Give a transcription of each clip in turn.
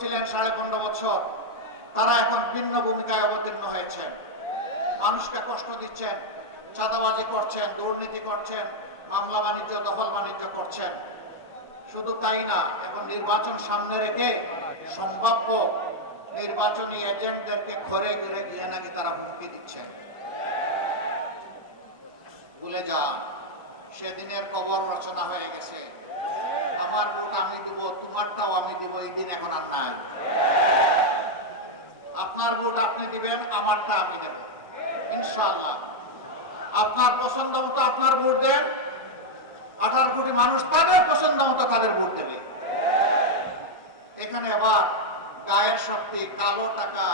ছিলেন 15.5 বছর, তারা এখন ভিন্ন ভূমিকায় অবতীর্ণ হয়েছেন। মানুষকে কষ্ট দিচ্ছেন, চাঁদাবাজি করছেন, দুর্নীতি করছেন, মামলা বাণিজ্য, দখল বাণিজ্য করছেন। শুধু তাই না, এখন নির্বাচন সামনে রেখে সম্ভাব্য নির্বাচনী এজেন্টদেরকে ঘরে ঘুরে গিয়ে নাকি তারা হুমকি দিচ্ছেন। ভুলে যান, সেদিনের কবর রচনা হয়ে গেছে। আমার ভোট আমি দিব, তোমারটাও আমি দিব, এই দিন এখন আর নাই। আপনার ভোট আপনি দিবেন, আমারটা আমি দেব ইনশাআল্লাহ। আপনার পছন্দ মতো আপনার ভোট দেন, 18 কোটি মানুষ তাদের পছন্দ মতো তাদের ভোট দেবে। এখানে আবার গায়ের শক্তি, কালো টাকা,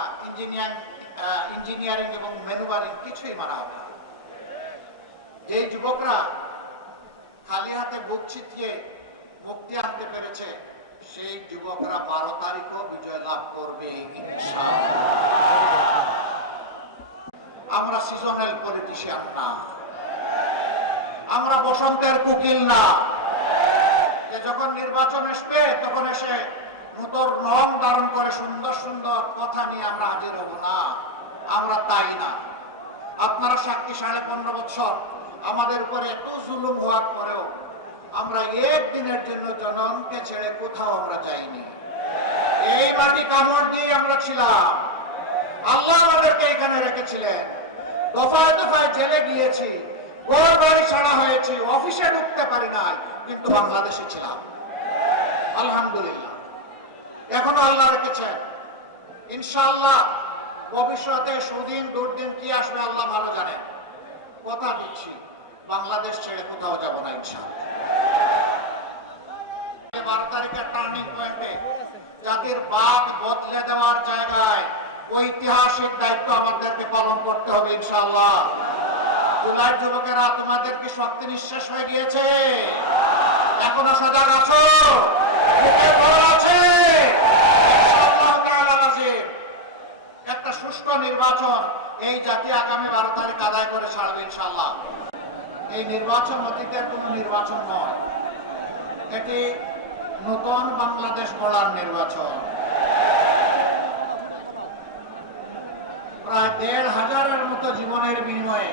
ইঞ্জিনিয়ারিং এবং ম্যানুভারিং কিছুই মানা হবে না। যে যুবকরা খালি হাতে বুক ছিটিয়ে মুক্তি আনতে পেরেছে, সেই যুবকরা 12 তারিখও বিজয় লাভ করবে ইনশাআল্লাহ। আমরা সিজনাল পলিটিশিয়ান না, আমরা বসন্তের কুকিল না, যে যখন নির্বাচন আসবে তখন এসে নতুন রং ধারণ করে সুন্দর সুন্দর কথা নিয়ে আমরা হাজির হব না। আমরা তাই না। আপনারা সাক্ষী, 15.5 বছর আমাদের উপরে এত জুলুম হওয়ার পরেও আমরা একদিনের জন্য জনগণকে ছেড়ে কোথাও আমরা যাইনি। এই মাটি কামড় দিয়ে আমরা ছিলাম। আল্লাহ আমাদেরকে এখানে রেখেছিলেন। দফায় দফায় জেলে গিয়েছি, ঘর বাড়ি ছাড়া হয়েছে, অফিসে ঢুকতে পারি নাই, কিন্তু বাংলাদেশে ছিলাম আলহামদুলিল্লাহ। এখনো আল্লাহ রেখেছেন। ইনশাআল্লাহ ভবিষ্যতে সুদিন দুর্দিন কি আসবে আল্লাহ ভালো জানেন। কথা দিচ্ছি, বাংলাদেশ ছেড়ে কোথাও যাব না ইনশাআল্লাহ। 12 তারিখের টার্নিং পয়েন্টে জাতির বাদ বদলে দেওয়ার জায়গায় ঐতিহাসিক দায়িত্ব আমাদেরকে পালন করতে হবে ইনশাআল্লাহ। জুলাই যুবকেরা, তোমাদের কি শক্তি নিঃশেষ হয়ে গিয়েছে? এখনো সজাগ আছো? একটা সুষ্ঠু নির্বাচন এই জাতি আগামী 12 তারিখ আদায় করে ছাড়বে ইনশাআল্লাহ। এই নির্বাচন অতীতের কোন নির্বাচন নয়, এটি নতুন বাংলাদেশ গড়ার নির্বাচন। প্রায় 1,500-এর মতো জীবনের বিনিময়ে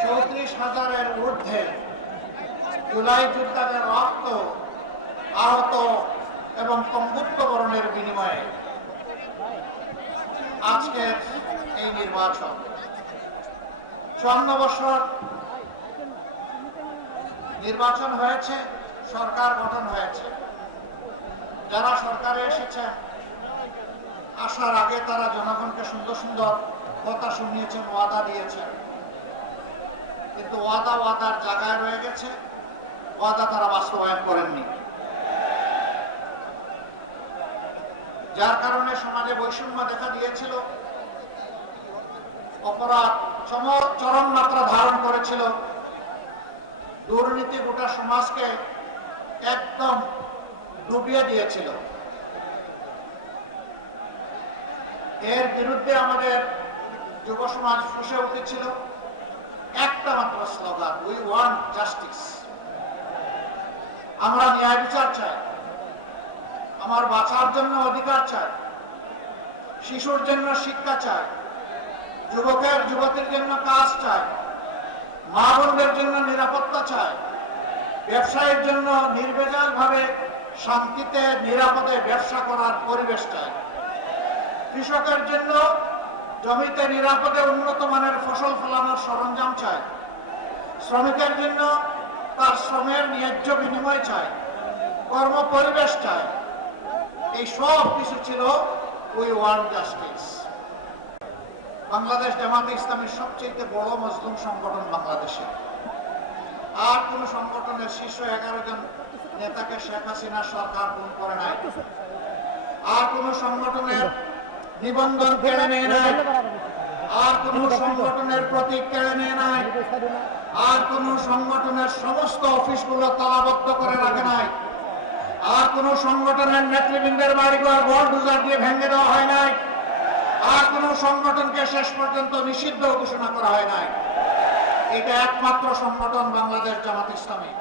34,000-এর ঊর্ধ্বে জুলাই যোদ্ধাদের রক্ত, আহত এবং পঙ্গুত্ববরণের বিনিময়ে আজকের এই নির্বাচন। 54 বছর নির্বাচন হয়েছে, সরকার গঠন হয়েছে। যারা সরকারে এসেছেন, আসার আগে তারা জনগণকে সুন্দর সুন্দর কথা শুনিয়েছেন, ওয়াদা দিয়েছেন, কিন্তু ওয়াদার জায়গায় রয়ে গেছে, ওয়াদা তারা বাস্তবায়ন করেননি। যার কারণে সমাজে বৈষম্য দেখা দিয়েছিল, অপরাধ চরম মাত্রা ধারণ করেছিল, দুর্নীতি গোটা সমাজকে একদম ডুবিয়ে দিয়েছিল। এর বিরুদ্ধে আমাদের যুব সমাজ ফুঁসে উঠেছিল একটা মাত্র স্লোগান, উই ওয়ান্ট জাস্টিস। আমরা ন্যায় বিচার চাই, আমার বাঁচার জন্য অধিকার চাই, শিশুর জন্য শিক্ষা চাই, যুবতীর জন্য কাজ চাই, মা বোনদের জন্য নিরাপত্তা চাই, ব্যবসায়ীর জন্য নির্ভেজাল ভাবে শান্তিতে নিরাপদে ব্যবসা করার পরিবেশ চাই, কৃষকের জন্য জমিতে নিরাপদে উন্নত মানের ফসল ফলানোর সরঞ্জাম চাই, শ্রমিকের জন্য তার শ্রমের ন্যায্য বিনিময় চাই, কর্ম পরিবেশ চাই। এই সব কিছু ছিল উই ওয়ান্ট জাস্টিস। বাংলাদেশ জামাতে ইসলামীর সবচেয়ে বড় মুসলিম সংগঠন বাংলাদেশে। আর কোন সংগঠনের শীর্ষ 11 জন নেতাকে শেখ হাসিনা সরকার খুন করে নাই। আর কোন সংগঠনের নিবন্ধন কেড়ে নেয় নাই, আর কোন সংগঠনের প্রতীক কেড়ে নেয় নাই, আর কোন সংগঠনের সমস্ত অফিসগুলো তালাবদ্ধ করে রাখে নাই, আর কোন সংগঠনের নেতৃবৃন্দের বাড়িঘর বুলডোজার দিয়ে ভেঙে দেওয়া হয় নাই, আর কোন সংগঠনকে শেষ পর্যন্ত নিষিদ্ধ ঘোষণা করা হয় নাই। এটা একমাত্র সংগঠন বাংলাদেশ জামাত ইসলামী।